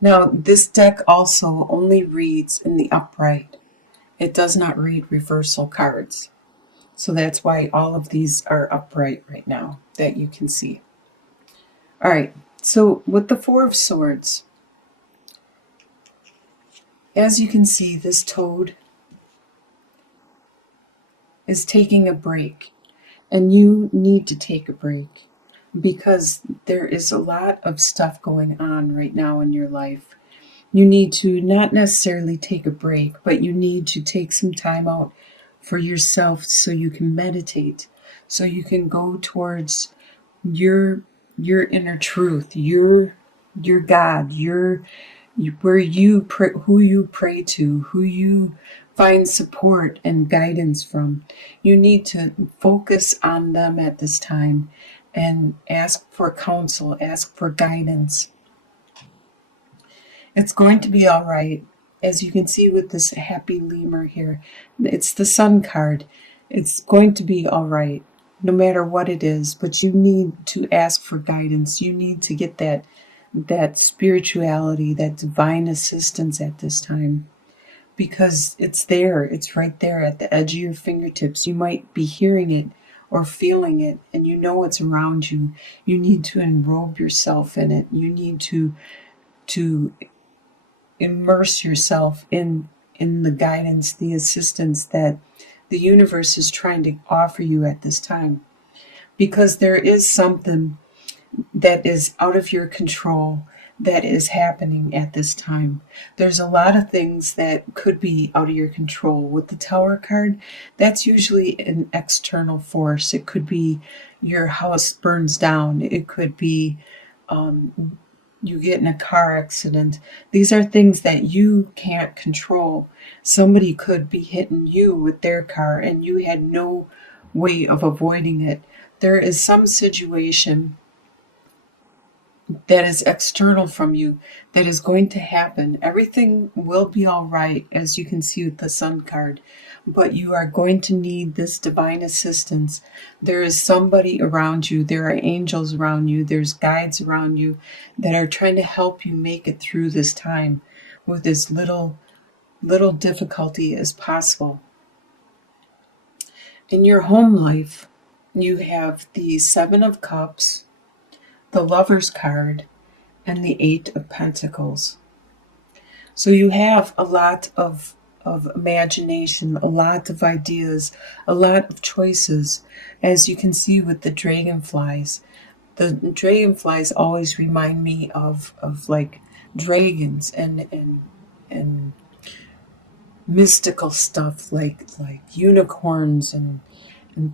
Now, this deck also only reads in the upright. It does not read reversal cards. So that's why all of these are upright right now that you can see. All right, so with the Four of Swords, as you can see, this toad is taking a break, and you need to take a break because there is a lot of stuff going on right now in your life. You need to not necessarily take a break, but you need to take some time out for yourself so you can meditate, so you can go towards your your inner truth, your God, where you pray, who you pray to, who you find support and guidance from. You need to focus on them at this time and ask for counsel, ask for guidance. It's going to be all right. As you can see with this happy lemur here, it's the sun card. It's going to be all right, no matter what it is, but you need to ask for guidance. You need to get that spirituality, that divine assistance at this time, because it's there. It's right there at the edge of your fingertips. You might be hearing it or feeling it, and you know it's around you. You need to enrobe yourself in it. You need to immerse yourself in the guidance, the assistance that the universe is trying to offer you at this time, because there is something that is out of your control that is happening at this time. There's a lot of things that could be out of your control. With the Tower card, that's usually an external force. It could be your house burns down. It could be you get in a car accident. These are things that you can't control. Somebody could be hitting you with their car and you had no way of avoiding it. There is some situation that is external from you that is going to happen. Everything will be all right, as you can see with the Sun card, but you are going to need this divine assistance. There is somebody around you, there are angels around you, there's guides around you that are trying to help you make it through this time with as little difficulty as possible. In your home life, you have the Seven of Cups, the Lover's card, and the Eight of Pentacles. So you have a lot of imagination, a lot of ideas, a lot of choices, as you can see with the dragonflies. The dragonflies always remind me of like dragons and mystical stuff like unicorns and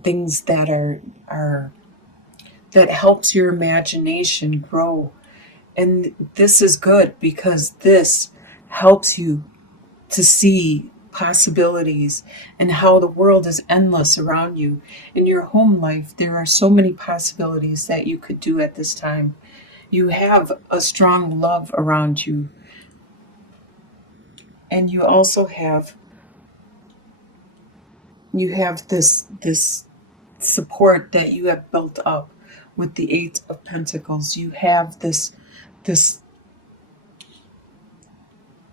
things that are that helps your imagination grow. And this is good because this helps you to see possibilities and how the world is endless around you. In your home life, there are so many possibilities that you could do at this time. You have a strong love around you, and you also have this support that you have built up with the Eight of Pentacles. You have this,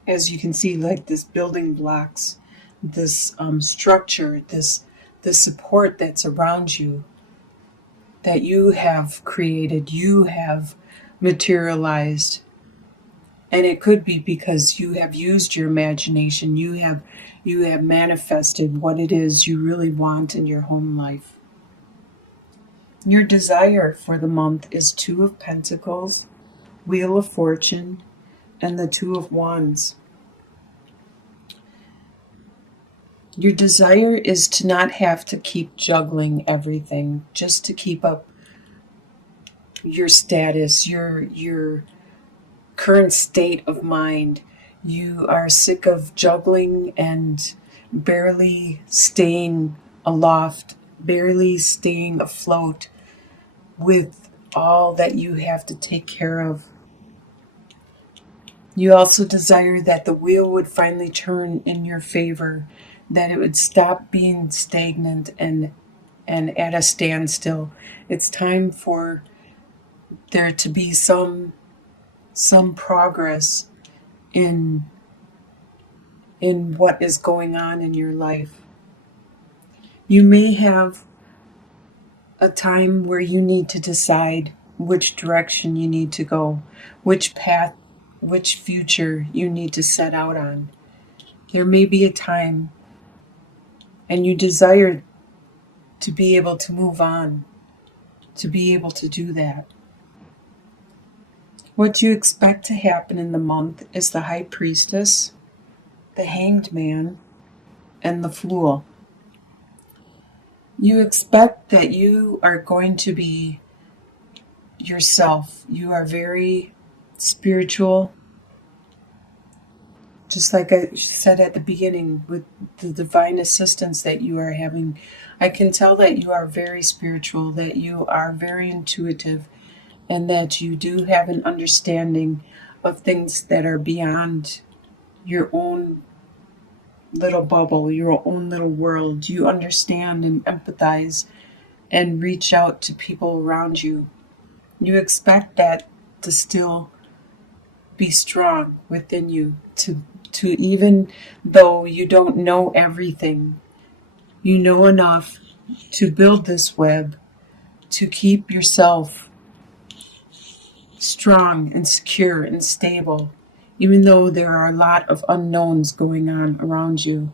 as you can see, like this building blocks, this structure, this support that's around you that you have created, you have materialized. And it could be because you have used your imagination, you have manifested what it is you really want in your home life. Your desire for the month is Two of Pentacles, Wheel of Fortune, and the Two of Wands. Your desire is to not have to keep juggling everything just to keep up your status, your current state of mind. You are sick of juggling and barely staying aloft, barely staying afloat with all that you have to take care of. You also desire that the wheel would finally turn in your favor, that it would stop being stagnant and at a standstill. It's time for there to be some progress, in what is going on in your life. You may have a time where you need to decide which direction you need to go, which path, which future you need to set out on. There may be a time and you desire to be able to move on, to be able to do that. What you expect to happen in the month is the High Priestess, the Hanged Man, and the Fool. You expect that you are going to be yourself. You are very spiritual, just like I said at the beginning with the divine assistance that you are having. I can tell that you are very spiritual, that you are very intuitive, and that you do have an understanding of things that are beyond your own little bubble, your own little world. You understand and empathize and reach out to people around you. You expect that to still be strong within you, to even though you don't know everything, you know enough to build this web, to keep yourself strong and secure and stable, even though there are a lot of unknowns going on around you.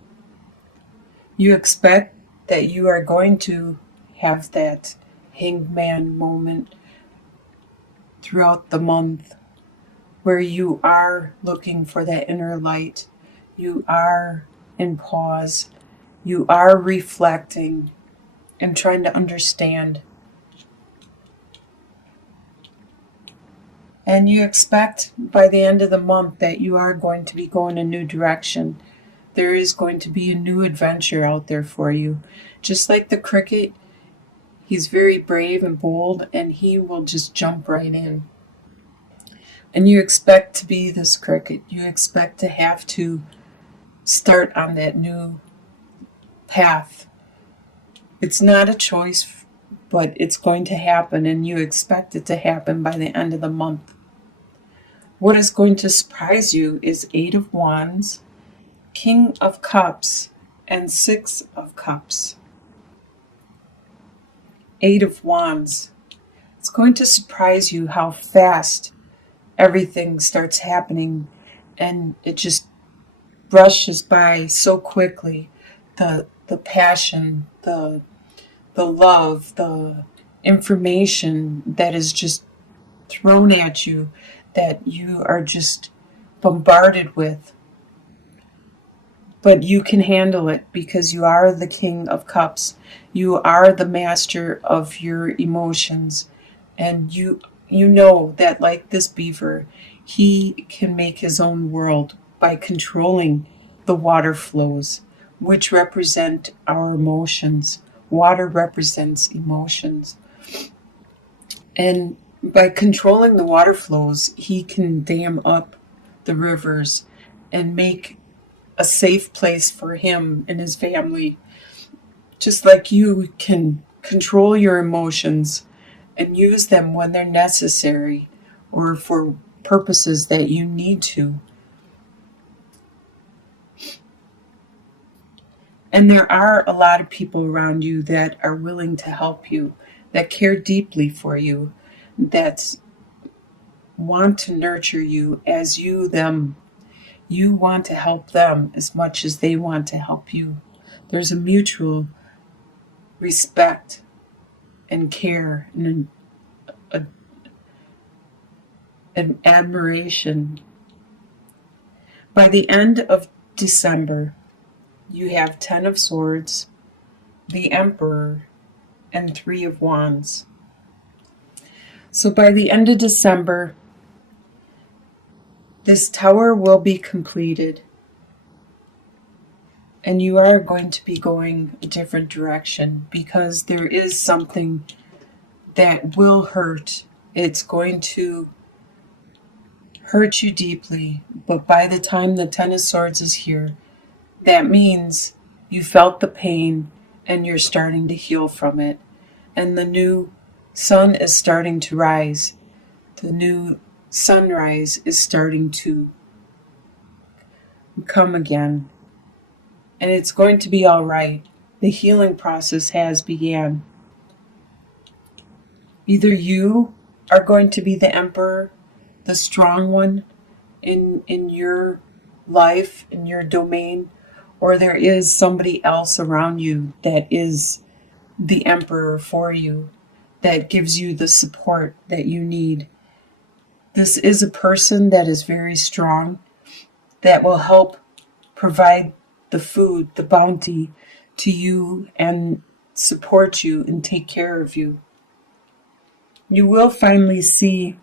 You expect that you are going to have that hanged man moment throughout the month where you are looking for that inner light. You are in pause. You are reflecting and trying to understand. And you expect by the end of the month that you are going to be going a new direction. There is going to be a new adventure out there for you. Just like the cricket, he's very brave and bold, and he will just jump right in. And you expect to be this cricket. You expect to have to start on that new path. It's not a choice, but it's going to happen, and you expect it to happen by the end of the month. What is going to surprise you is 8 of Wands, King of Cups, and 6 of Cups. 8 of Wands. It's going to surprise you how fast everything starts happening, and it just brushes by so quickly. The passion, the love, the information that is just thrown at you, that you are just bombarded with. But you can handle it because you are the King of Cups. You are the master of your emotions. And you know that, like this beaver, he can make his own world by controlling the water flows, which represent our emotions. Water represents emotions. And by controlling the water flows, he can dam up the rivers and make a safe place for him and his family. Just like you can control your emotions and use them when they're necessary or for purposes that you need to. And there are a lot of people around you that are willing to help you, that care deeply for you, that want to nurture you as them. You want to help them as much as they want to help you. There's a mutual respect and care and an admiration. By the end of December, you have 10 of Swords, the Emperor, and 3 of Wands. So by the end of December, this tower will be completed, and you are going to be going a different direction because there is something that will hurt. It's going to hurt you deeply, but by the time the 10 of Swords is here, that means you felt the pain and you're starting to heal from it. And the new sun is starting to rise. The new sunrise is starting to come again. And it's going to be all right. The healing process has began. Either you are going to be the emperor, the strong one in your life, in your domain, or there is somebody else around you that is the emperor for you, that gives you the support that you need. This is a person that is very strong, that will help provide the food, the bounty to you and support you and take care of you. You will finally see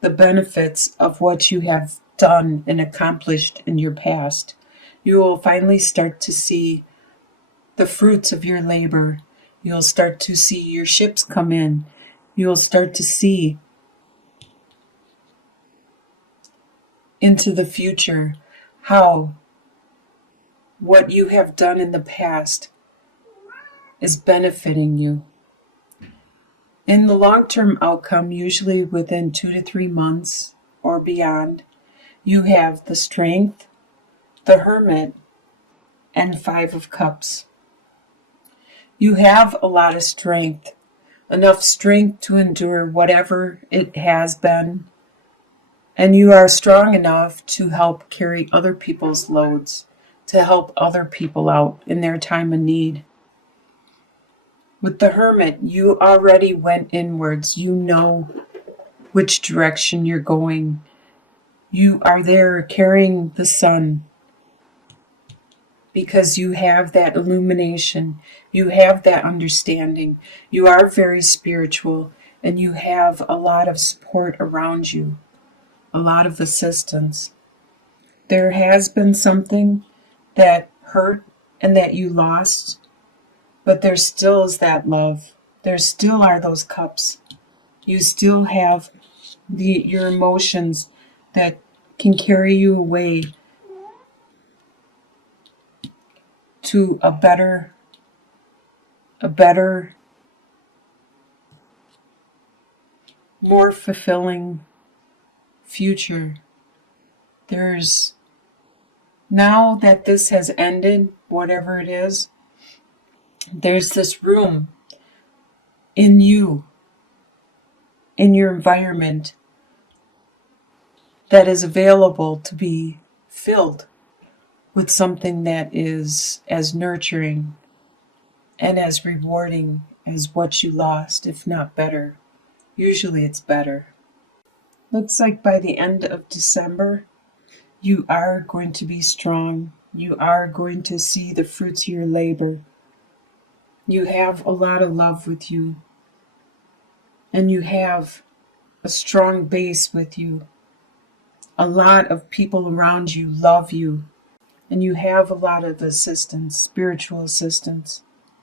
the benefits of what you have done and accomplished in your past. You will finally start to see the fruits of your labor. You'll start to see your ships come in. You'll start to see into the future how what you have done in the past is benefiting you. In the long-term outcome, usually within 2 to 3 months or beyond, you have the Strength, the Hermit, and 5 of Cups. You have a lot of strength, enough strength to endure whatever it has been, and you are strong enough to help carry other people's loads, to help other people out in their time of need. With the Hermit, you already went inwards. You know which direction you're going. You are there carrying the sun because you have that illumination. You have that understanding. You are very spiritual, and you have a lot of support around you, a lot of assistance. There has been something that hurt and that you lost, but there still is that love. There still are those cups. You still have your emotions that can carry you away to a better, more fulfilling future. There's, now that this has ended, whatever it is, there's this room in you, in your environment, that is available to be filled with something that is as nurturing and as rewarding as what you lost, if not better. Usually it's better. Looks like by the end of December, you are going to be strong. You are going to see the fruits of your labor. You have a lot of love with you. And you have a strong base with you. A lot of people around you love you. And you have a lot of assistance, spiritual assistance.